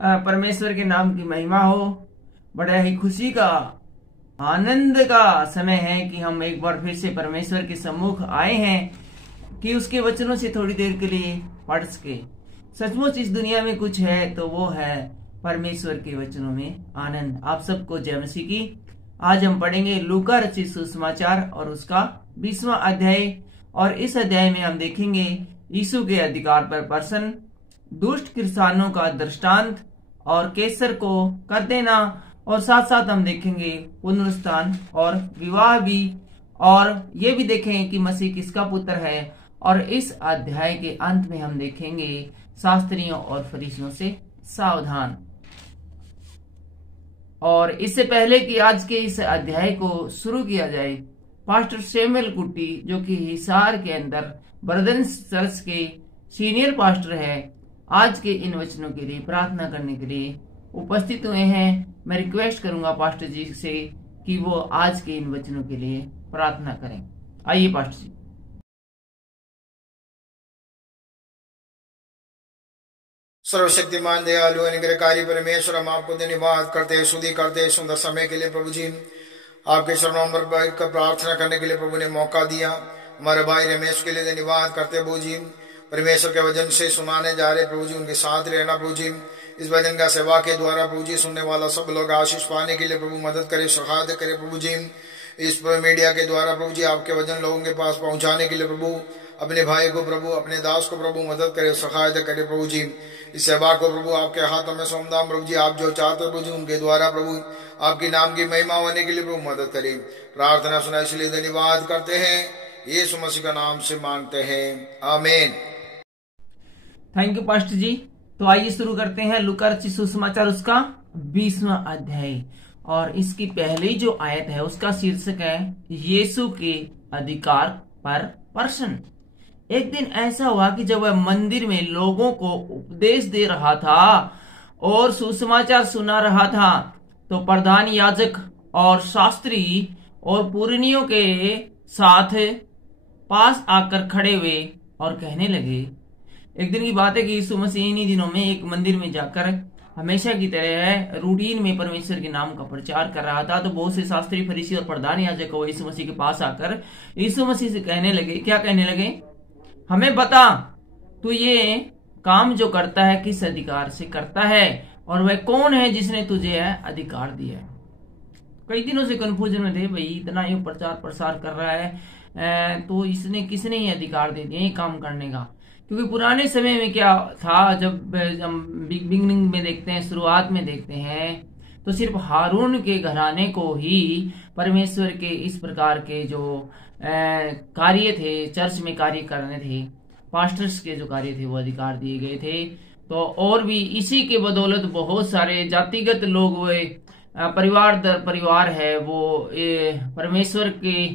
परमेश्वर के नाम की महिमा हो। बड़ा ही खुशी का, आनंद का समय है कि हम एक बार फिर से परमेश्वर के सम्मुख आए हैं कि उसके वचनों से थोड़ी देर के लिए पढ़ सके। सचमुच इस दुनिया में कुछ है तो वो है परमेश्वर के वचनों में आनंद। आप सबको जय मसीह की। आज हम पढ़ेंगे लूका रचित सुसमाचार और उसका 20वां अध्याय। और इस अध्याय में हम देखेंगे यीशु के अधिकार पर प्रश्न, दुष्ट किसानों का दृष्टांत और कैसर को कर देना, और साथ साथ हम देखेंगे पुनरुत्थान और विवाह भी, और ये भी देखें कि मसीह किसका पुत्र है। और इस अध्याय के अंत में हम देखेंगे शास्त्रियों और फरीसियों से सावधान। और इससे पहले कि आज के इस अध्याय को शुरू किया जाए, पास्टर सैमुअल कुट्टी जो कि हिसार के अंदर ब्रदर्स चर्च के सीनियर पास्टर है, आज के इन वचनों के लिए प्रार्थना करने के लिए उपस्थित हुए हैं। मैं रिक्वेस्ट करूंगा पास्टर जी से कि वो आज के इन वचनों के लिए प्रार्थना करें। आइए पास्टर जी। सर्वशक्तिमान दयालु अनुग्रहकारी परमेश्वर, हम आपको धन्यवाद करते हैं, स्तुति करते हैं सुंदर समय के लिए। प्रभु जी, आपके चरणों पर बैठकर प्रार्थना करने के लिए प्रभु ने मौका दिया। हमारे भाई रमेश के लिए धन्यवाद करते हैं प्रभु जी। परमेश्वर के वचन से सुनाने जा रहे प्रभु जी, उनके साथ रहना प्रभु जी। इस वचन का सेवा के द्वारा प्रभु जी सुनने वाला सब लोग आशीष पाने के लिए प्रभु मदद करे, सहायता करे प्रभु जी। इस मीडिया के द्वारा प्रभु जी आपके वचन लोगों के पास पहुंचाने के लिए प्रभु अपने भाई को प्रभु, अपने दास को प्रभु मदद करे, सहायता करे प्रभु जी। इस सेवा को प्रभु आपके हाथों में सौंपता प्रभु जी। आप जो चाहते प्रभु जी उनके द्वारा प्रभु आपके नाम की महिमा होने के लिए प्रभु मदद करे। प्रार्थना सुना इसलिए धन्यवाद करते हैं, यीशु मसीह का नाम से मांगते हैं, आमीन। थैंक यू पास्टर जी। तो आइए शुरू करते हैं लूका रचित सुसमाचार उसका 20वां अध्याय। और इसकी पहली जो आयत है उसका शीर्षक है यीशु के अधिकार पर प्रश्न। एक दिन ऐसा हुआ कि जब वह मंदिर में लोगों को उपदेश दे रहा था और सुसमाचार सुना रहा था, तो प्रधान याजक और शास्त्री और पुरनियों के साथ पास आकर खड़े हुए और कहने लगे। एक दिन की बात है कि यीशु मसीह इन्हीं दिनों में एक मंदिर में जाकर हमेशा की तरह रूटीन में परमेश्वर के नाम का प्रचार कर रहा था। तो बहुत से शास्त्री, फरीसी और प्रधान याजक वो यीशु मसीह के पास आकर यीशु मसीह से कहने लगे। क्या कहने लगे? हमें बता, तू ये काम जो करता है किस अधिकार से करता है, और वह कौन है जिसने तुझे अधिकार दिया है। कई दिनों से कंफ्यूजन में थे, भाई इतना ये प्रचार प्रसार कर रहा है तो इसने किसने ये अधिकार दे दिया ये काम करने का। क्योंकि पुराने समय में क्या था, जब हम बिगिनिंग में देखते हैं, शुरुआत में देखते हैं, तो सिर्फ हारून के घराने को ही परमेश्वर के इस प्रकार के जो कार्य थे, चर्च में कार्य करने थे, पास्टर्स के जो कार्य थे वो अधिकार दिए गए थे। तो और भी इसी के बदौलत बहुत सारे जातिगत लोग, वे परिवार दर परिवार है, वो परमेश्वर के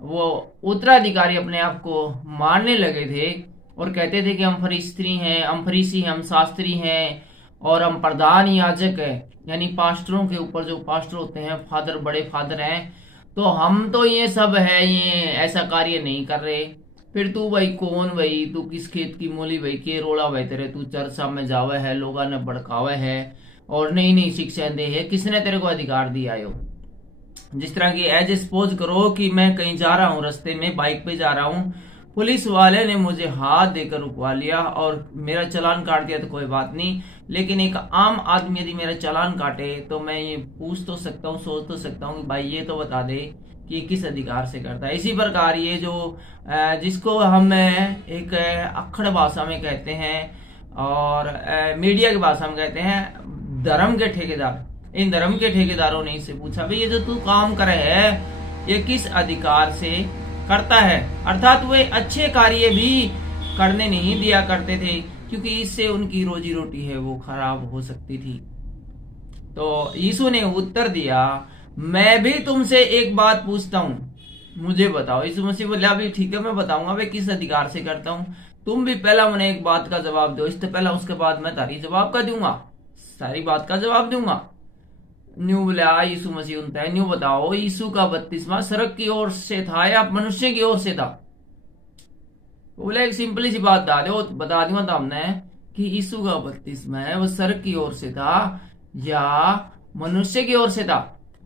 वो उत्तराधिकारी अपने आप को मानने लगे थे और कहते थे कि हम फरीसी हैं, हम फरीसी हैं, हम शास्त्री हैं और हम प्रधान याजक है, यानी पास्टरों के ऊपर जो पास्टर होते हैं, फादर, बड़े फादर हैं, तो हम तो ये सब है, ये ऐसा कार्य नहीं कर रहे। फिर तू भाई कौन, भाई तू किस खेत की मूली, भाई के रोड़ा भाई तेरे, तू चर्च में जावे है, लोगों ने भड़कावे है और नई नई शिक्षा दे है, किसने तेरे को अधिकार दिया है? जिस तरह की एज सपोज करो कि मैं कहीं जा रहा हूँ, रास्ते में बाइक पे जा रहा हूँ, पुलिस वाले ने मुझे हाथ देकर रुकवा लिया और मेरा चालान काट दिया तो कोई बात नहीं, लेकिन एक आम आदमी यदि मेरा चालान काटे तो मैं ये पूछ तो सकता हूँ, सोच तो सकता हूँ कि भाई ये तो बता दे कि किस अधिकार से करता है। इसी प्रकार ये जो जिसको हम एक अक्खड़ भाषा में कहते हैं और मीडिया की भाषा में कहते हैं धर्म के ठेकेदार, इन धर्म के ठेकेदारों ने इससे पूछा भाई ये जो तू काम करे है ये किस अधिकार से करता है। अर्थात वे अच्छे कार्य भी करने नहीं दिया करते थे क्योंकि इससे उनकी रोजी रोटी है वो खराब हो सकती थी। तो यीशु ने उत्तर दिया, मैं भी तुमसे एक बात पूछता हूं, मुझे बताओ। यीशु मसीह बोला भी ठीक है मैं बताऊंगा भाई किस अधिकार से करता हूं, तुम भी पहला मुझे एक बात का जवाब दो, इससे पहला उसके बाद मैं तारी जवाब का दूंगा, सारी बात का जवाब दूंगा। न्यू बोला यीशु मसीह उनता है, न्यू बताओ यीशु का बपतिस्मा स्वर्ग की ओर से था या मनुष्य की ओर से था? बोले एक सिंपली सी बात बता दूंगा तो हमने कि यीशु का बपतिस्मा है वो स्वर्ग की ओर से था या मनुष्य की ओर से था।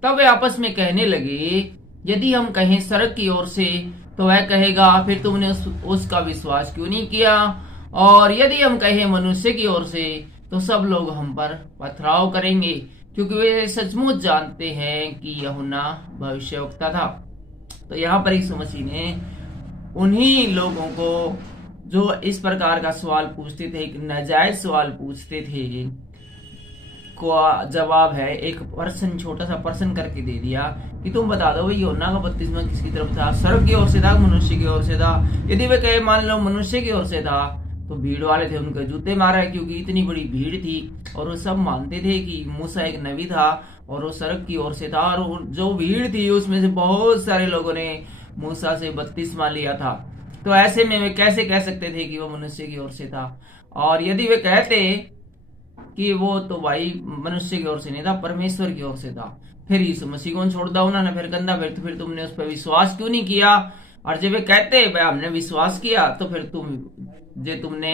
तब वे आपस में कहने लगे, यदि हम कहें स्वर्ग की ओर से तो वह कहेगा, फिर तुमने उसका विश्वास क्यों नहीं किया? और यदि हम कहें मनुष्य की ओर से तो सब लोग हम पर पथराव करेंगे, क्योंकि वे सचमुच जानते हैं कि यूहन्ना भविष्यवक्ता था। तो यहाँ पर यीशु मसीह ने उन्हीं लोगों को जो इस प्रकार का सवाल पूछते थे, एक नाजायज सवाल पूछते थे, को जवाब है एक पर्सन, छोटा सा पर्सन करके दे दिया कि तुम बता दो भाई यूहन्ना का बपतिस्मा किसकी तरफ था, स्वर्ग की ओर से था, मनुष्य की ओर से था? यदि वे कहे मान लो मनुष्य की ओर से था, तो भीड़ वाले थे उनके जूते मारा, क्योंकि इतनी बड़ी भीड़ थी और वो सब मानते थे कि मूसा एक नबी था और वो स्वर्ग की ओर से था। और जो भीड़ थी उसमें से बहुत सारे लोगों ने मूसा से बपतिस्मा लिया था। तो ऐसे में वे कैसे कह सकते थे कि वो मनुष्य की ओर से था? और यदि वे कहते कि वो तो भाई मनुष्य की ओर से नहीं था, परमेश्वर की ओर से था, फिर यीशु मसीह को छोड़ दिया उन्होंने, फिर गंदा फिर तुमने उस पर विश्वास क्यों नहीं किया? और जब वे कहते भाई हमने विश्वास किया, तो फिर तुमने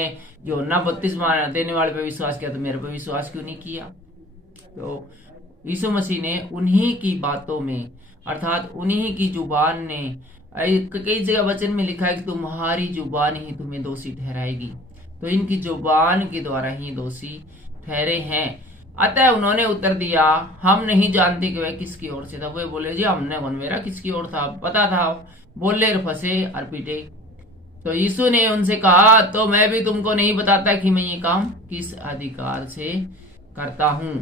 यूहन्ना बपतिस्मा देने वाले पे विश्वास किया, तो मेरे पे विश्वास क्यों नहीं किया? तो यीशु मसीह ने उन्हीं की बातों में, अर्थात उन्हीं की जुबान ने, कई जगह वचन में लिखा है कि तुम्हारी जुबान ही तुम्हें दोषी ठहराएगी, तो इनकी जुबान के द्वारा ही दोषी ठहरे हैं। अतः उन्होंने उत्तर दिया, हम नहीं जानते कि वह किसकी ओर से था। वे बोले, जी हमने मेरा किसकी ओर था पता था। बोले और फंसे और पीटे। तो यीशु ने उनसे कहा, तो मैं भी तुमको नहीं बताता कि मैं ये काम किस अधिकार से करता हूं।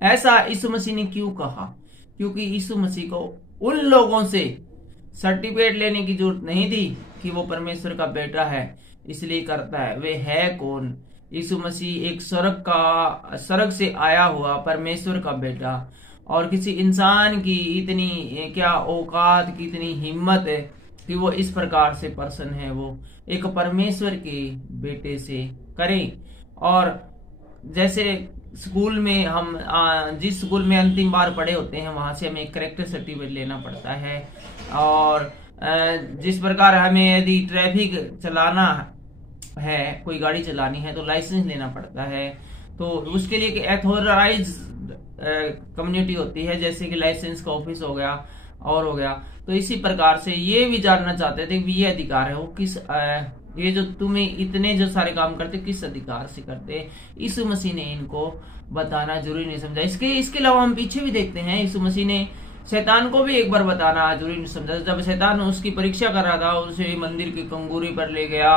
ऐसा यीशु मसीह ने क्यों कहा? क्योंकि यीशु मसीह को उन लोगों से सर्टिफिकेट लेने की जरूरत नहीं थी कि वो परमेश्वर का बेटा है, इसलिए करता है। वे है कौन? यीशु मसीह एक स्वर्ग से आया हुआ परमेश्वर का बेटा, और किसी इंसान की इतनी क्या औकात की, इतनी हिम्मत है कि वो इस प्रकार से पर्सन है, वो एक परमेश्वर के बेटे से करें। और जैसे स्कूल में हम जिस स्कूल में अंतिम बार पढ़े होते हैं, वहां से हमें एक कैरेक्टर सर्टिफिकेट लेना पड़ता है। और जिस प्रकार हमें यदि ट्रैफिक चलाना है, कोई गाड़ी चलानी है, तो लाइसेंस लेना पड़ता है। तो उसके लिए एक एथोराइज कम्युनिटी होती है, जैसे कि लाइसेंस का ऑफिस हो गया और हो गया। तो इसी प्रकार से ये भी जानना चाहते थे कि ये अधिकार है वो किस ये जो तुम्हें इतने जो सारे काम करते किस अधिकार से करते। यीशु मसीह ने इनको बताना जरूरी नहीं समझा। इसके अलावा हम पीछे भी देखते हैं, यीशु मसीह ने शैतान को भी एक बार बताना जरूरी नहीं समझा। जब शैतान उसकी परीक्षा कर रहा था, उसे मंदिर की कंगूरी पर ले गया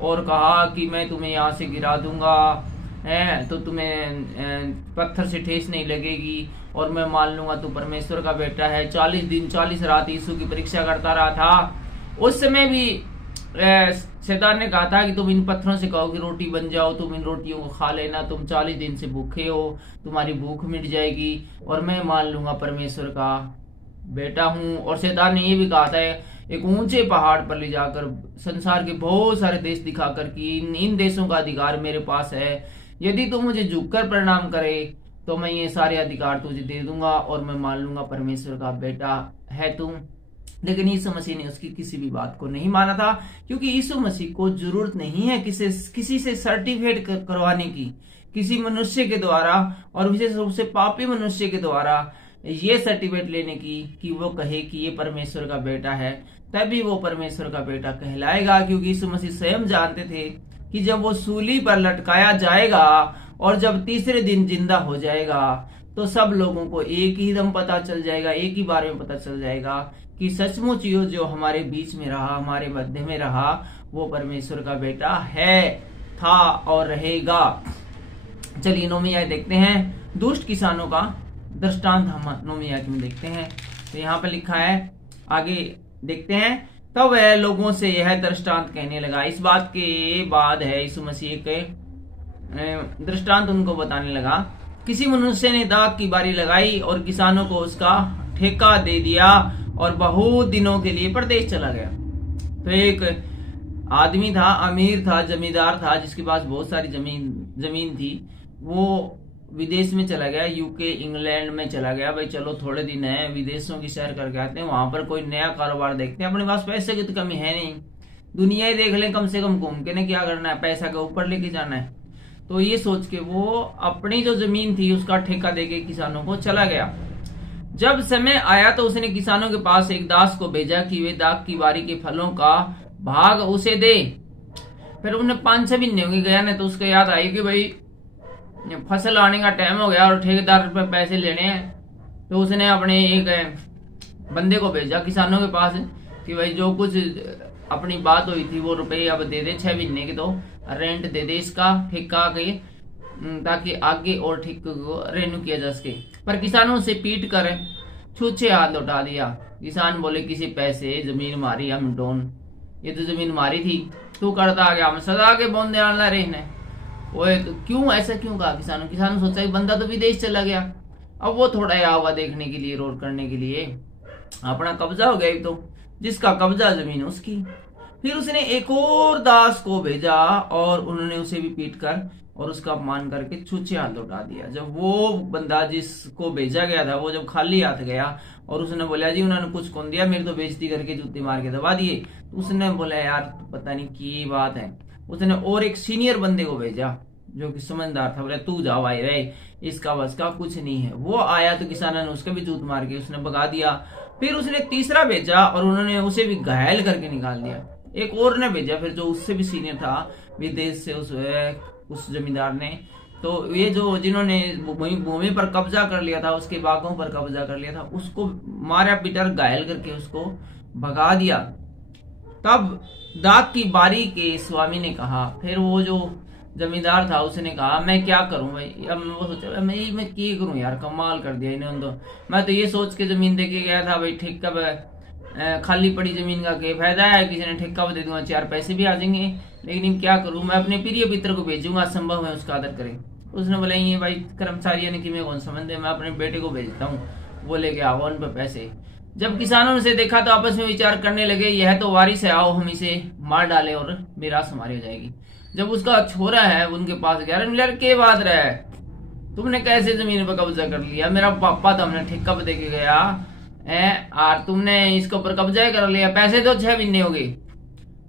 और कहा कि मैं तुम्हें यहाँ से गिरा दूंगा, तो तुम्हें पत्थर से ठेस नहीं लगेगी और मैं मान लूंगा तू परमेश्वर का बेटा है। 40 दिन 40 रात यीशु की परीक्षा करता रहा था। उस समय भी शैतान ने कहा था कि तुम इन पत्थरों से कहो कि रोटी बन जाओ, तुम इन रोटियों को खा लेना, तुम 40 दिन से भूखे हो, तुम्हारी भूख मिट जाएगी और मैं मान लूंगा परमेश्वर का बेटा हूं। और शैतान ने ये भी कहा था एक ऊंचे पहाड़ पर ले जाकर संसार के बहुत सारे देश दिखाकर कि इन देशों का अधिकार मेरे पास है, यदि तू मुझे झुककर प्रणाम करे तो मैं ये सारे अधिकार तुझे दे दूंगा और मैं मान लूंगा परमेश्वर का बेटा है तुम। लेकिन यीशु मसीह ने उसकी किसी भी बात को नहीं माना था, क्योंकि यीशु मसीह को जरूरत नहीं है किसी से सर्टिफिकेट करवाने की, किसी मनुष्य के द्वारा और विशेष रूप से पापी मनुष्य के द्वारा ये सर्टिफिकेट लेने की कि वो कहे कि ये परमेश्वर का बेटा है, तभी वो परमेश्वर का बेटा कहलाएगा। क्योंकि यीशु मसीह स्वयं जानते थे कि जब वो सूली पर लटकाया जाएगा और जब तीसरे दिन जिंदा हो जाएगा तो सब लोगों को एक ही दम पता चल जाएगा, एक ही बार में पता चल जाएगा कि सचमुच ये जो हमारे बीच में रहा, हमारे मध्य में रहा, वो परमेश्वर का बेटा है, था और रहेगा। चलिए 9वीं आयत देखते हैं, दुष्ट किसानों का दृष्टांत हम 9वीं आयत में देखते हैं। तो यहाँ पे लिखा है, आगे देखते हैं, तब वह लोगों से यह दृष्टांत कहने लगा। इस बात के बाद है यीशु मसीह के दृष्टांत उनको बताने लगा। किसी मनुष्य ने दाख की बारी लगाई और किसानों को उसका ठेका दे दिया और बहुत दिनों के लिए परदेश चला गया। तो एक आदमी था, अमीर था, जमींदार था, जिसके पास बहुत सारी जमीन थी। वो विदेश में चला गया, यूके इंग्लैंड में चला गया। भाई चलो थोड़े दिन है, विदेशों की सैर करके आते हैं, वहां पर कोई नया कारोबार देखते हैं। अपने पास पैसे की तो कमी है नहीं, दुनिया ही देख लें कम से कम, घूम के ने क्या करना है, पैसा के ऊपर लेके जाना है। तो ये सोच के वो अपनी जो जमीन थी उसका ठेका देके किसानों को चला गया। जब समय आया तो उसने किसानों के पास एक दास को भेजा कि वे दाख की बारी के फलों का भाग उसे दे। फिर उन्हें 5-6 महीने हो गया ना, तो उसको याद आई कि भाई फसल आने का टाइम हो गया और ठेकेदार पे पैसे लेने हैं। तो उसने अपने एक बंदे को भेजा किसानों के पास कि भाई जो कुछ अपनी बात हुई थी वो रुपए अब दे दे, 6 महीने के तो रेंट दे दे इसका ठेका के, ताकि आगे और ठीक रेन्यू किया जा सके। पर किसानों से पीट कर छूछे हाथ लौटा दिया। किसान बोले किसी पैसे जमीन मारी हम डोन, ये तो जमीन मारी थी, तू करता आ गया, हम सदा के बोंदे आना रहने। ओए तो क्यों ऐसा क्यों कहा किसानों? किसानों सोचा कि बंदा तो विदेश चला गया, अब वो थोड़ा आया होगा देखने के लिए, रोड करने के लिए, अपना कब्जा हो गया एक तो, जिसका कब्जा जमीन उसकी। फिर उसने एक और दास को भेजा और उन्होंने उसे भी पीट कर और उसका अपमान करके छूछे हाथ लौटा दिया। जब वो बंदा जिसको भेजा गया था वो जब खाली हाथ गया और उसने बोला जी उन्होंने कुछ कौन दिया, मेरी तो बेइज्जती करके जूते मार के दबा दिए, तो उसने बोला यार पता नहीं की बात है। उसने और एक सीनियर बंदे को भेजा जो कि समझदार था, बोला तू जा भाई रे, इसका बस का कुछ नहीं है। वो आया तो किसानों ने उसका भी जूत मार के उसने भगा दिया। फिर उसने तीसरा भेजा और उन्होंने उसे भी घायल करके निकाल दिया। एक और ने भेजा फिर जो उससे भी सीनियर था विदेश से, उस जमींदार ने। तो ये जो जिन्होंने भूमि पर कब्जा कर लिया था, उसके बागों पर कब्जा कर लिया था, उसको मारा पीटा घायल करके उसको भगा दिया। तब दाख की बारी के स्वामी ने कहा, फिर वो जो जमींदार था उसने कहा मैं क्या करूं भाई। अब वो सोचा मैं क्या करूं यार, कमाल कर दिया इन्होंने तो। मैं तो ये सोच के जमीन देके गया था भाई ठेका खाली पड़ी जमीन का क्या फायदा है, किसी ने ठेका दे दूंगा 4 पैसे भी आ जाएंगे, लेकिन क्या करूं मैं अपने प्रिय पितर को भेजूंगा, संभव है उसका आदर करें। उसने बोला ये भाई कर्मचारी ने कि मैं कौन समझ दे, मैं अपने बेटे को भेजता हूँ, वो लेके आओ उन पे पैसे। जब किसानों ने से देखा तो आपस में विचार करने लगे यह तो वारिस है, आओ हम इसे मार डाले और मिरास हमारी हो जाएगी। जब उसका छोरा है उनके पास गया, यार के बात रहा है, तुमने कैसे जमीन पर कब्जा कर लिया, मेरा पापा था हमने ठेका पे देके गया है और तुमने इसके ऊपर कब्जा कर लिया, पैसे तो 6 महीने हो गए।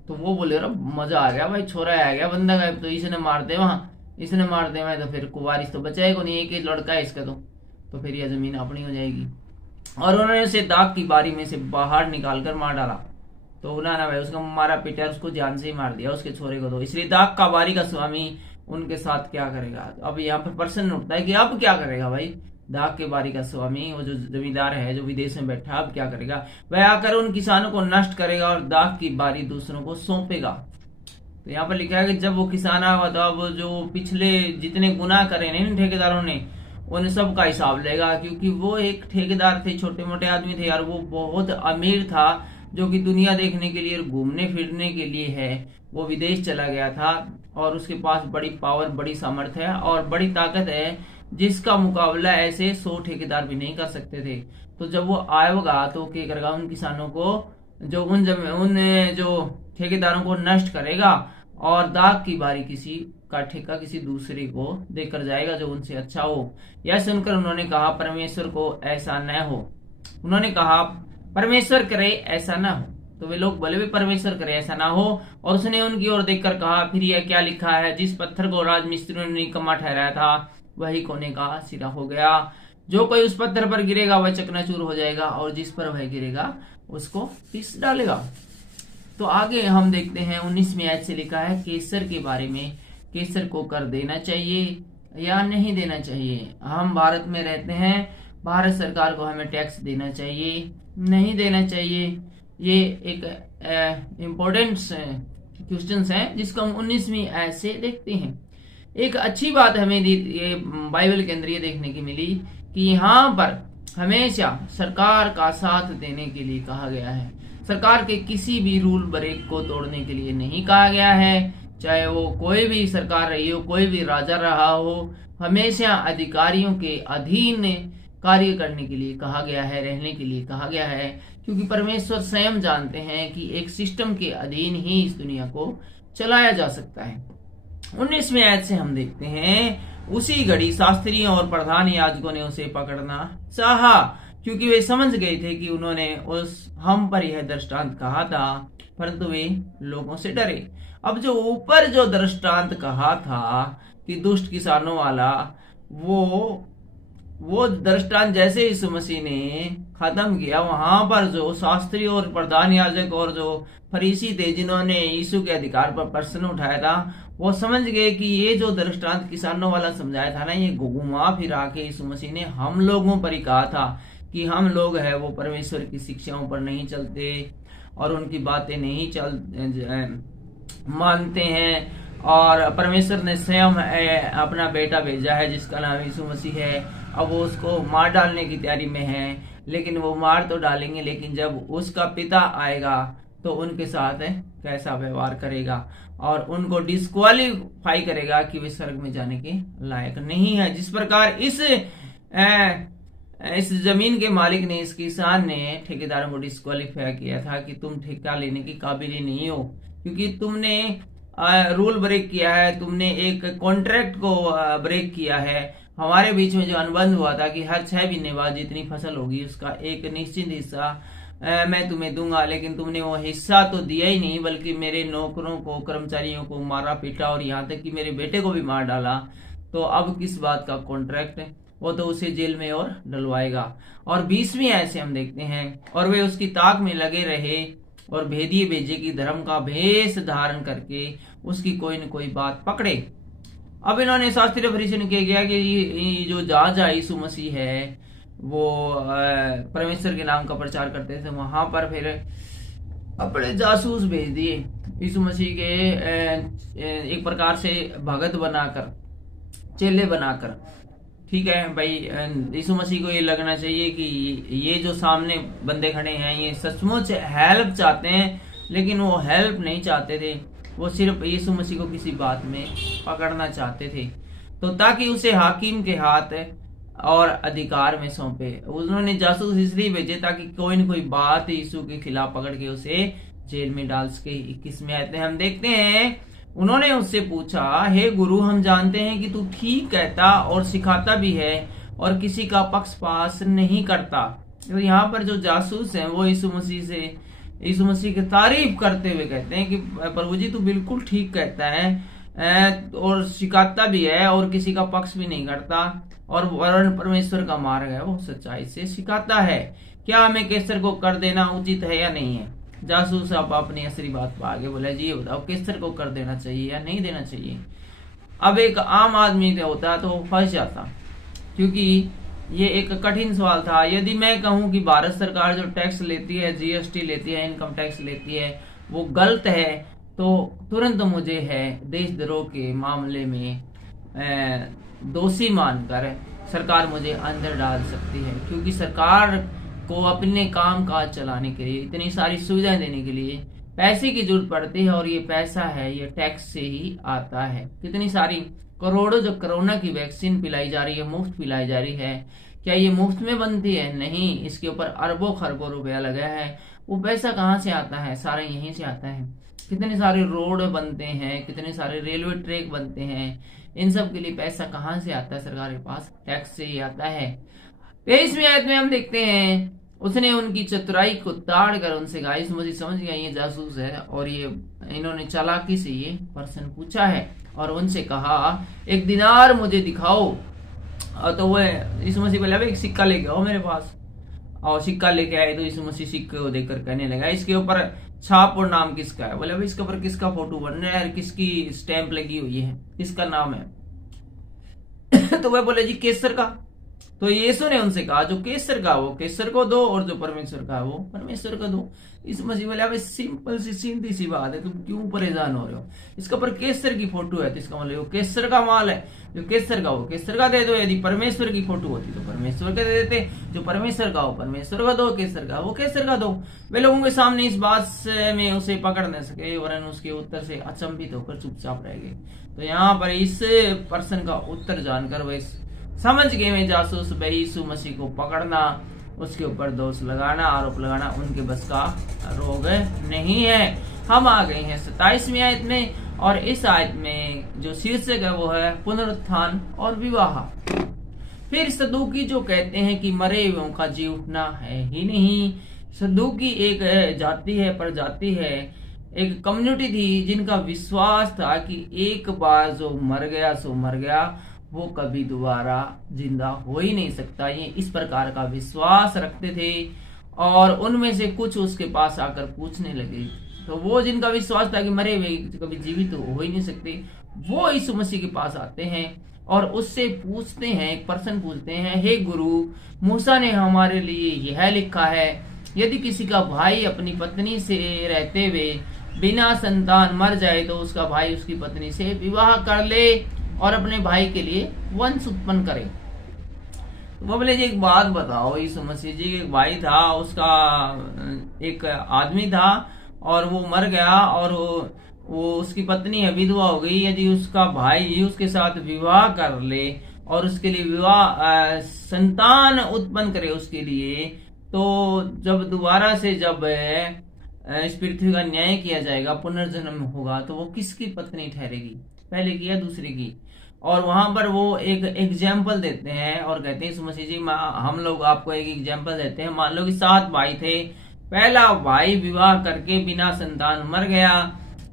तो वो बोले मजा आ गया भाई, छोरा आ गया बंदा का, तो इसने मार दे वहां, इसने मार दे वहां, तो फिर वारिस तो बचाएगा नहीं, एक ही लड़का है इसका, तो फिर यह जमीन अपनी हो जाएगी। और उन्होंने उसे दाख की बारी में से बाहर निकाल कर मार डाला। तो उन्होंने भाई उसका मारा पीटा, उसको जान से ही मार दिया उसके छोरे को। तो इसलिए दाख का बारी का स्वामी उनके साथ क्या करेगा? अब यहाँ पर प्रश्न उठता है कि अब क्या करेगा भाई दाख के बारी का स्वामी, वो जो जमींदार है जो विदेश में बैठा, अब क्या करेगा? वह आकर उन किसानों को नष्ट करेगा और दाख की बारी दूसरों को सौंपेगा। तो यहाँ पर लिखा है कि जब वो किसान आया तो अब जो पिछले जितने गुनाह करे इन ठेकेदारों ने उन सब का हिसाब लेगा, क्योंकि वो एक ठेकेदार थे, छोटे मोटे आदमी थे यार, वो बहुत अमीर था जो कि दुनिया देखने के लिए घूमने फिरने के लिए है, वो विदेश चला गया था और उसके पास बड़ी पावर, बड़ी सामर्थ्य है और बड़ी ताकत है, जिसका मुकाबला ऐसे 100 ठेकेदार भी नहीं कर सकते थे। तो जब वो आएगा तो क्या करेगा? उन किसानों को जो उन जो ठेकेदारों को नष्ट करेगा और दाख की बारी किसी का ठेका किसी दूसरे को देकर जाएगा जो उनसे अच्छा हो। यह सुनकर उन्होंने कहा परमेश्वर को ऐसा न हो। उन्होंने कहा परमेश्वर करे ऐसा ना हो। तो वे लोग बोले भी परमेश्वर करे ऐसा ना हो। और उसने उनकी ओर देखकर कहा फिर यह क्या लिखा है? जिस पत्थर को राजमिस्त्रियों ने निकम्मा ठहराया था वही कोने का सिरा हो गया। जो कोई उस पत्थर पर गिरेगा वह चकनाचूर हो जाएगा और जिस पर वह गिरेगा उसको पीस डालेगा। तो आगे हम देखते हैं 19वीं आयत से लिखा है केसर के बारे में, केसर को कर देना चाहिए या नहीं देना चाहिए। हम भारत में रहते हैं, भारत सरकार को हमें टैक्स देना चाहिए नहीं देना चाहिए। ये एक इम्पोर्टेंट क्वेश्चन है जिसको हम 19वीं आयत से देखते हैं। एक अच्छी बात हमें ये बाइबल के अंदर ये देखने की मिली कि यहाँ पर हमेशा सरकार का साथ देने के लिए कहा गया है। सरकार के किसी भी रूल ब्रेक को तोड़ने के लिए नहीं कहा गया है, चाहे वो कोई भी सरकार रही हो, कोई भी राजा रहा हो, हमेशा अधिकारियों के अधीन कार्य करने के लिए कहा गया है, रहने के लिए कहा गया है, क्योंकि परमेश्वर स्वयं जानते हैं कि एक सिस्टम के अधीन ही इस दुनिया को चलाया जा सकता है। 19वीं आयत से हम देखते हैं उसी घड़ी शास्त्रियों और प्रधान याजकों ने उसे पकड़ना चाहा क्योंकि वे समझ गए थे कि उन्होंने हम पर यह दृष्टांत कहा था, परंतु वे लोगों से डरे। अब जो ऊपर जो दृष्टांत कहा था कि दुष्ट किसानों वाला, वो दृष्टांत जैसे यीशु मसीह ने खत्म किया, वहां पर जो शास्त्री और प्रधान याजक और जो फरीसी थे जिन्होंने यीशु के अधिकार पर प्रश्न उठाया था, वो समझ गए कि ये जो दृष्टांत किसानों वाला समझाया था ना, ये घुमा फिरा के यीशु मसीह ने हम लोगों पर ही कहा था कि हम लोग है वो परमेश्वर की शिक्षाओं पर नहीं चलते और उनकी बातें नहीं मानते हैं, और परमेश्वर ने स्वयं अपना बेटा भेजा है जिसका नाम यीशु मसीह है। अब वो उसको मार डालने की तैयारी में है, लेकिन वो मार तो डालेंगे, लेकिन जब उसका पिता आएगा तो उनके साथ कैसा व्यवहार करेगा और उनको डिस्क्वालीफाई करेगा कि वे स्वर्ग में जाने के लायक नहीं है। जिस प्रकार इस जमीन के मालिक ने, इस किसान ने ठेकेदारों को डिस्क्वालीफाई किया था कि तुम ठेका लेने की काबिल ही नहीं हो, क्योंकि तुमने रूल ब्रेक किया है, तुमने एक कॉन्ट्रैक्ट को ब्रेक किया है। हमारे बीच में जो अनुबंध हुआ था कि हर 6 महीने बाद जितनी फसल होगी उसका एक निश्चित हिस्सा मैं तुम्हें दूंगा, लेकिन तुमने वो हिस्सा तो दिया ही नहीं, बल्कि मेरे नौकरों को, कर्मचारियों को मारा पीटा और यहाँ तक कि मेरे बेटे को भी मार डाला। तो अब किस बात का कॉन्ट्रैक्ट? वो तो उसे जेल में और डलवाएगा। और 20वीं ऐसे हम देखते हैं, और वे उसकी ताक में लगे रहे और भेदिए भेजे की धर्म का भेष धारण करके उसकी कोई न कोई बात पकड़े। अब इन्होंने शास्त्रीय फरीसी ने किया कि ये जो जा यीशु मसीह है वो परमेश्वर के नाम का प्रचार करते थे, वहां पर फिर अपने जासूस भेज दिए यीशु मसीह के एक प्रकार से भगत बनाकर, चेले बनाकर। ठीक है भाई, यीशु मसीह को ये लगना चाहिए कि ये जो सामने बंदे खड़े हैं ये सचमुच हेल्प चाहते हैं, लेकिन वो हेल्प नहीं चाहते थे, वो सिर्फ यीशु मसीह को किसी बात में पकड़ना चाहते थे, तो ताकि उसे हाकिम के हाथ और अधिकार में सौंपे। उन्होंने जासूस इसलिए भेजे ताकि कोई न कोई बात यीशु के खिलाफ पकड़ के उसे जेल में डाल सके। 21 में आते हैं, हम देखते हैं, उन्होंने उससे पूछा, हे गुरु, हम जानते हैं कि तू ठीक कहता और सिखाता भी है और किसी का पक्षपात नहीं करता। तो यहाँ पर जो जासूस हैं वो यीशु मसीह की तारीफ करते हुए कहते हैं कि प्रभु जी तू बिल्कुल ठीक कहता है और सिखाता भी है और किसी का पक्ष भी नहीं करता, और वर्ण परमेश्वर का मार्ग है वो सच्चाई से सिखाता है। क्या हमें कैसर को कर देना उचित है या नहीं है? जासूस अब अपनी असली बात पर आगे बोला, जी ये बताओ कैसर को कर देना चाहिए या नहीं देना चाहिए। अब एक आम आदमी होता तो फंस जाता, क्योंकि ये एक कठिन सवाल था। यदि मैं कहूं कि भारत सरकार जो टैक्स लेती है, जीएसटी लेती है, इनकम टैक्स लेती है, वो गलत है, तो तुरंत मुझे है देशद्रोह के मामले में दोषी मानकर सरकार मुझे अंदर डाल सकती है, क्योंकि सरकार को अपने काम काज चलाने के लिए, इतनी सारी सुविधाएं देने के लिए पैसे की जरूरत पड़ती है, और ये पैसा है ये टैक्स से ही आता है। कितनी सारी करोड़ों जो कोरोना की वैक्सीन पिलाई जा रही है, मुफ्त पिलाई जा रही है, क्या ये मुफ्त में बनती है? नहीं, इसके ऊपर अरबों खरबों रुपया लगा है। वो पैसा कहाँ से आता है? सारा यहीं से आता है। कितने सारे रोड बनते हैं, कितने सारे रेलवे ट्रैक बनते हैं, इन सब के लिए पैसा कहाँ से आता है? सरकार के पास टैक्स से ही आता है। 23वीं आयत में हम देखते हैं, उसने उनकी चतुराई को ताड़ कर उनसे कहा, यीशु मसीह समझ गया ये जासूस है और ये इन्होंने चालाकी से ये प्रश्न पूछा है, और उनसे कहा एक दिनार मुझे दिखाओ। तो वह यीशु मसीह बोले एक सिक्का लेके आओ मेरे पास, और सिक्का लेके आए तो यीशु मसीह सिक्के को देखकर कहने लगा, इसके ऊपर छाप और नाम किसका है? बोले भाई इसके ऊपर किसका फोटो बन रहा है, किसकी स्टैंप लगी हुई है, किसका नाम है? तो वह बोले जी केसर का। तो यीशु ने उनसे कहा जो केसर का वो केसर को दो, और जो परमेश्वर का वो परमेश्वर को दो। इस मसीह बोले भाई सिंपल सी सीधी सी बात है, तुम क्यों परेशान हो रहे हो? इसके ऊपर केसर की फोटो है तो इसका मतलब वो केसर का माल है, जो केसर का वो केसर का दे दो। यदि परमेश्वर की फोटो होती तो परमेश्वर का दे देते, जो परमेश्वर का हो परमेश्वर का दो, केसर का वो केसर का दो। वे लोगों के सामने इस बात में उसे पकड़ न सके, वरन उसके उत्तर से अचंभित होकर चुपचाप रह गए। तो यहाँ पर इस प्रश्न का उत्तर जानकर वे समझ गए में जासूस यीशु मसीह को पकड़ना, उसके ऊपर दोष लगाना, आरोप लगाना उनके बस का रोग नहीं है। हम आ गए हैं 27वीं आयत में, और इस आयत में जो शीर्षक है वो है पुनरुत्थान और विवाह। फिर सदूकी जो कहते हैं कि मरे हुओं का जी उठना है ही नहीं। सदूकी एक जाति है, प्रजाति है, एक कम्युनिटी थी जिनका विश्वास था कि एक बार जो मर गया सो मर गया, वो कभी दोबारा जिंदा हो ही नहीं सकता। ये इस प्रकार का विश्वास रखते थे और उनमें से कुछ उसके पास आकर पूछने लगे। तो वो जिनका विश्वास था कि मरे हुए कभी जीवित तो हो ही नहीं सकते, वो यीशु मसीह के पास आते हैं और उससे पूछते हैं, एक पर्सन पूछते हैं, हे गुरु, मूसा ने हमारे लिए यह लिखा है, यदि किसी का भाई अपनी पत्नी से रहते हुए बिना संतान मर जाए तो उसका भाई उसकी पत्नी से विवाह कर ले और अपने भाई के लिए वंश उत्पन्न करे। तो वो बोले जी एक बात बताओ, यीशु मसीह जी एक भाई था, उसका एक आदमी था और वो मर गया और वो उसकी पत्नी विधवा हो गई। यदि उसका भाई उसके साथ विवाह कर ले और उसके लिए विवाह संतान उत्पन्न करे उसके लिए, तो जब दोबारा से जब इस पृथ्वी का न्याय किया जाएगा, पुनर्जन्म होगा, तो वो किसकी पत्नी ठहरेगी, पहले की या दूसरी की? और वहां पर वो एक एग्जाम्पल देते हैं और कहते हैं यीशु मसीह जी हम लोग आपको एक एग्जाम्पल देते हैं। मान लो कि 7 भाई थे, पहला भाई विवाह करके बिना संतान मर गया,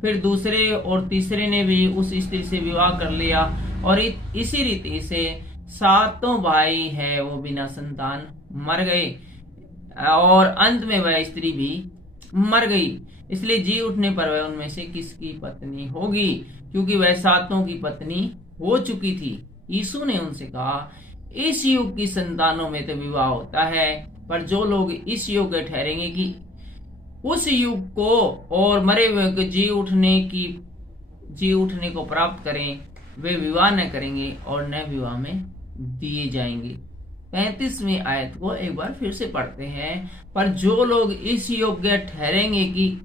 फिर दूसरे और तीसरे ने भी उस स्त्री से विवाह कर लिया और इसी रीति से 7 भाई है वो बिना संतान मर गए और अंत में वह स्त्री भी मर गई। इसलिए जी उठने पर वह उनमें से किसकी पत्नी होगी, क्योंकि वह 7 की पत्नी हो चुकी थी। यीशु ने उनसे कहा, इस युग की संतानों में तो विवाह होता है, पर जो लोग इस युग ठहरेंगे कि उस युग को और मरे हुए को जी उठने को प्राप्त करें, वे विवाह न करेंगे और न विवाह में दिए जाएंगे। 35वीं आयत को एक बार फिर से पढ़ते हैं। पर जो लोग इस योग्य ठहरेंगे कि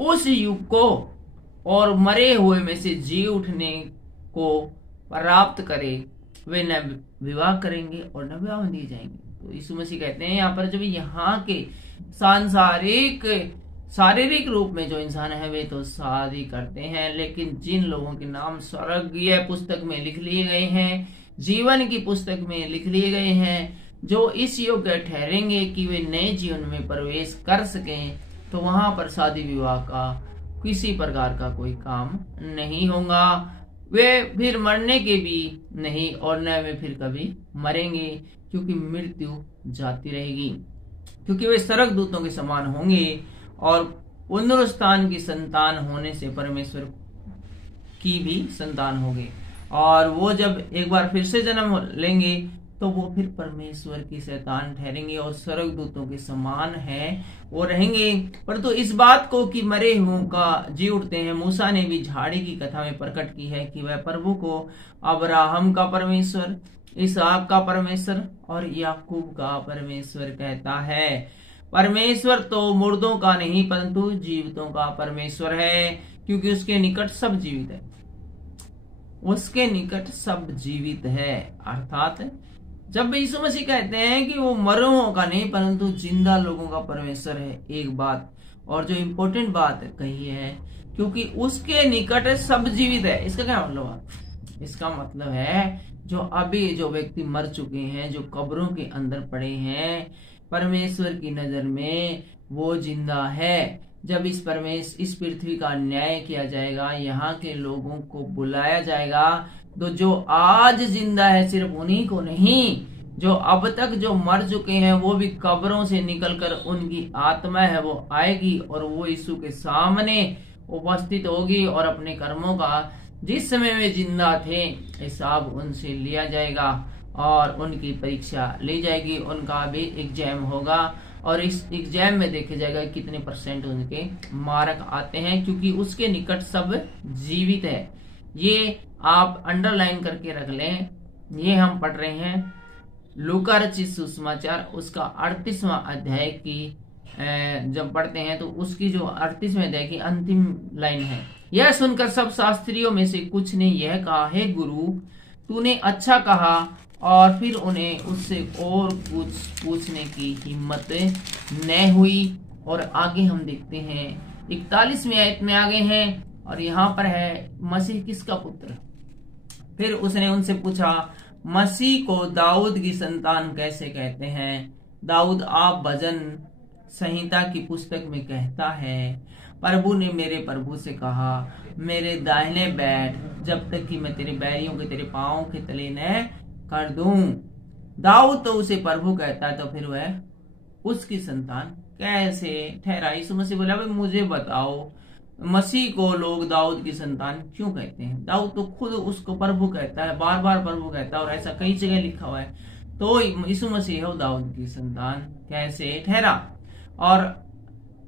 उस युग को और मरे हुए में से जी उठने को प्राप्त करे, वे न विवाह करेंगे और न विवाह में दिए जाएंगे। तो यीशु मसीह कहते हैं यहाँ पर जब यहाँ के शारीरिक रूप में जो इंसान है वे तो शादी करते हैं, लेकिन जिन लोगों के नाम स्वर्गीय पुस्तक में लिख लिए गए हैं, जीवन की पुस्तक में लिख लिए गए हैं, जो इस योग्य ठहरेंगे कि वे नए जीवन में प्रवेश कर सकें, तो वहां पर शादी विवाह का किसी प्रकार का कोई काम नहीं होगा। वे फिर मरने के भी नहीं और न वे फिर कभी मरेंगे, क्योंकि मृत्यु जाती रहेगी, क्योंकि वे स्वर्गदूतों के समान होंगे और पुनरुत्थान की संतान होने से परमेश्वर की भी संतान होंगे। और वो जब एक बार फिर से जन्म लेंगे तो वो फिर परमेश्वर की संतान ठहरेंगे और स्वर्गदूतों के समान है वो रहेंगे। परंतु इस बात को कि मरे हुओं का जी उठते हैं, मूसा ने भी झाड़ी की कथा में प्रकट की है कि वह प्रभु को अब्राहम का परमेश्वर, इसहाक का परमेश्वर और याकूब का परमेश्वर कहता है। परमेश्वर तो मुर्दों का नहीं परंतु जीवितों का परमेश्वर है, क्योंकि उसके निकट सब जीवित है, उसके निकट सब जीवित है। अर्थात जब यीशु मसीह कहते हैं कि वो मरों का नहीं परंतु जिंदा लोगों का परमेश्वर है, एक बात और जो इम्पोर्टेंट बात कही है, क्योंकि उसके निकट सब जीवित है। इसका क्या मतलब है? इसका मतलब है जो अभी जो व्यक्ति मर चुके हैं, जो कब्रों के अंदर पड़े हैं, परमेश्वर की नजर में वो जिंदा है। जब इस पृथ्वी का न्याय किया जाएगा, यहाँ के लोगों को बुलाया जाएगा, तो जो आज जिंदा है सिर्फ उन्हीं को नहीं, जो अब तक जो मर चुके हैं वो भी कब्रों से निकलकर उनकी आत्मा है वो आएगी और वो यीशु के सामने उपस्थित होगी और अपने कर्मों का जिस समय वे जिंदा थे हिसाब उनसे लिया जाएगा और उनकी परीक्षा ली जाएगी। उनका भी एग्जाम होगा और इस एग्जाम में देखा जाएगा कितने % उनके मार्क आते हैं, क्योंकि उसके निकट सब जीवित है। ये आप अंडरलाइन करके रख लें। ये हम पढ़ रहे हैं लूका रचित सुसमाचार उसका 38वां अध्याय की जब पढ़ते हैं तो उसकी जो 38वें अध्याय की अंतिम लाइन है, यह सुनकर सब शास्त्रियों में से कुछ ने यह कहा, हे गुरु तूने अच्छा कहा। और फिर उन्हें उससे और कुछ पूछने की हिम्मत न हुई। और आगे हम देखते हैं 41वीं आयत में आगे हैं और यहाँ पर है मसीह किसका पुत्र। फिर उसने उनसे पूछा, मसीह को दाऊद की संतान कैसे कहते हैं। दाऊद आप भजन संहिता की पुस्तक में कहता है, प्रभु ने मेरे प्रभु से कहा, मेरे दाहिने बैठ जब तक कि मैं तेरे बैरियों के तेरे पांवों के तले न कर दूं। दाऊद तो उसे प्रभु कहता है, तो फिर वह उसकी संतान कैसे ठहरा। यीशु मसीह बोला, भाई मुझे बताओ, मसीह को लोग दाऊद की संतान क्यों कहते हैं। दाऊद तो खुद उसको प्रभु कहता है, बार बार प्रभु कहता है, और ऐसा कई जगह लिखा हुआ है। तो यीशु मसीह हो दाऊद की संतान कैसे ठहरा। और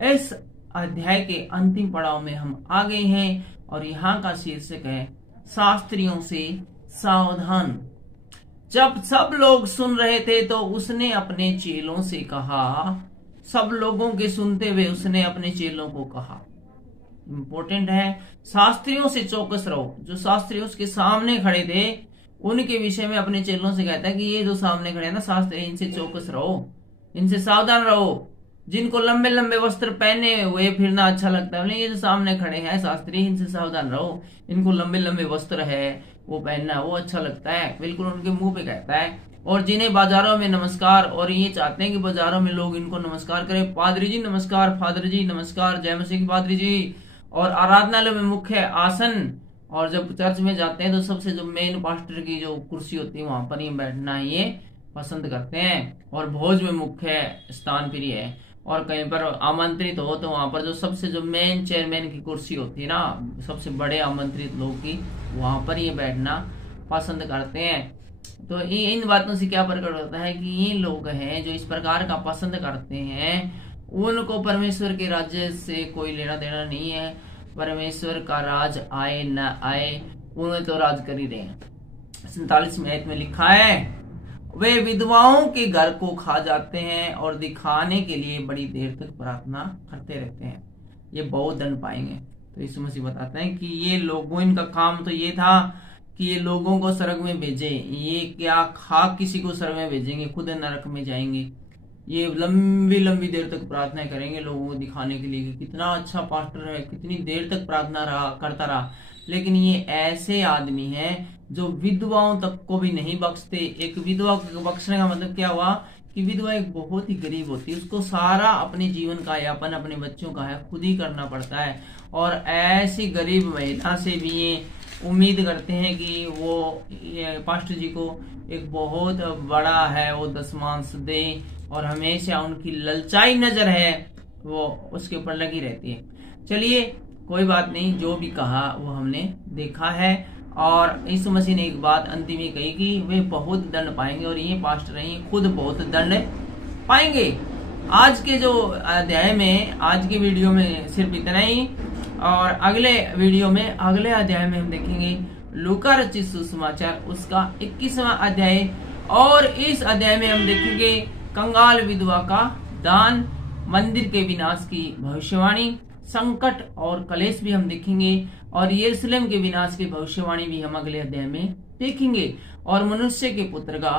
इस अध्याय के अंतिम पड़ाव में हम आ गए हैं, और यहाँ का शीर्षक है शास्त्रियों से सावधान। जब सब लोग सुन रहे थे तो उसने अपने चेलों से कहा, सब लोगों के सुनते हुए उसने अपने चेलों को कहा, इंपॉर्टेंट है, शास्त्रियों से चौकस रहो। जो शास्त्री उसके सामने खड़े थे उनके विषय में अपने चेलों से कहता है कि ये जो सामने खड़े हैं ना शास्त्री, इनसे चौकस रहो, इनसे सावधान रहो। जिनको लंबे लंबे वस्त्र पहने हुए फिरना अच्छा लगता है, ये जो सामने खड़े हैं शास्त्री, इनसे सावधान रहो। इनको लंबे लंबे वस्त्र है वो पहनना वो अच्छा लगता है, बिल्कुल उनके मुंह पे कहता है। और जिन्हें बाजारों में नमस्कार, और ये चाहते हैं कि बाजारों में लोग इनको नमस्कार करें, पादरी जी नमस्कार, फादर जी नमस्कार, जय मसीह पादरी जी। और आराधनालय में मुख्य आसन, और जब चर्च में जाते हैं तो सबसे जो मेन पास्टर की जो कुर्सी होती है वहां पर ही बैठना ये पसंद करते हैं। और भोज में मुख्य स्थान प्रिय है, और कहीं पर आमंत्रित हो तो वहां पर जो सबसे जो मेन चेयरमैन की कुर्सी होती है ना, सबसे बड़े आमंत्रित लोग की, वहां पर ये बैठना पसंद करते हैं। तो इन बातों से क्या प्रकट होता है कि ये लोग हैं जो इस प्रकार का पसंद करते हैं, उनको परमेश्वर के राज्य से कोई लेना देना नहीं है। परमेश्वर का राज आए न आए, उन्हें तो राज कर ही रहे हैं। 47वें आयत में लिखा है, वे विधवाओं के घर को खा जाते हैं और दिखाने के लिए बड़ी देर तक प्रार्थना करते रहते हैं, ये बहुत दंड पाएंगे। तो यीशु मसीह बताते हैं कि ये लोगों, इनका काम तो ये था कि ये लोगों को स्वर्ग में भेजे। ये क्या खा किसी को स्वर्ग में भेजेंगे, खुद नरक में जाएंगे। ये लंबी लंबी देर तक प्रार्थना करेंगे लोगों को दिखाने के लिए कि कितना अच्छा पास्टर है, कितनी देर तक प्रार्थना करता रहा। लेकिन ये ऐसे आदमी हैं जो विधवाओं तक को भी नहीं बख्शते। एक विधवा को बख्शने का मतलब क्या हुआ कि विधवा एक बहुत ही गरीब होती है, उसको सारा अपने जीवन का यापन अपने बच्चों का है खुद ही करना पड़ता है। और ऐसी गरीब महिला से भी ये उम्मीद करते हैं कि वो पास्टर जी को एक बहुत बड़ा है वो दशमांश दे, और हमेशा उनकी ललचाई नजर है वो उसके ऊपर लगी रहती है। चलिए कोई बात नहीं, जो भी कहा वो हमने देखा है। और यीशु मसीह ने एक बात अंतिम में कही कि वे बहुत दंड पाएंगे, और ये पास्टर हैं खुद बहुत दंड पाएंगे। आज के जो अध्याय में, आज की वीडियो में सिर्फ इतना ही, और अगले वीडियो में अगले अध्याय में हम देखेंगे लूका रचित सुसमाचार उसका 21वां अध्याय। और इस अध्याय में हम देखेंगे कंगाल विधवा का दान, मंदिर के विनाश की भविष्यवाणी, संकट और कलेश भी हम देखेंगे, और यरूशलेम के विनाश की भविष्यवाणी भी हम अगले अध्याय में देखेंगे, और मनुष्य के पुत्र का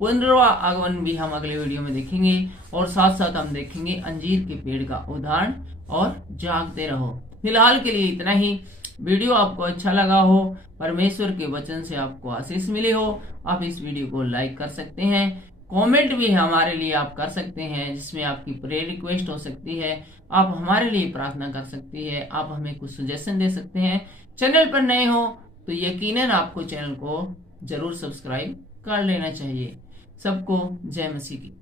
पुनर्वा आगमन भी हम अगले वीडियो में देखेंगे। और साथ साथ हम देखेंगे अंजीर के पेड़ का उदाहरण और जागते रहो। फिलहाल के लिए इतना ही। वीडियो आपको अच्छा लगा हो, परमेश्वर के वचन से आपको आशीष मिले हो, आप इस वीडियो को लाइक कर सकते हैं। कमेंट भी हमारे लिए आप कर सकते हैं, जिसमें आपकी प्रेयर रिक्वेस्ट हो सकती है, आप हमारे लिए प्रार्थना कर सकती है, आप हमें कुछ सजेशन दे सकते हैं। चैनल पर नए हो तो यकीनन आपको चैनल को जरूर सब्सक्राइब कर लेना चाहिए। सबको जय मसीह की।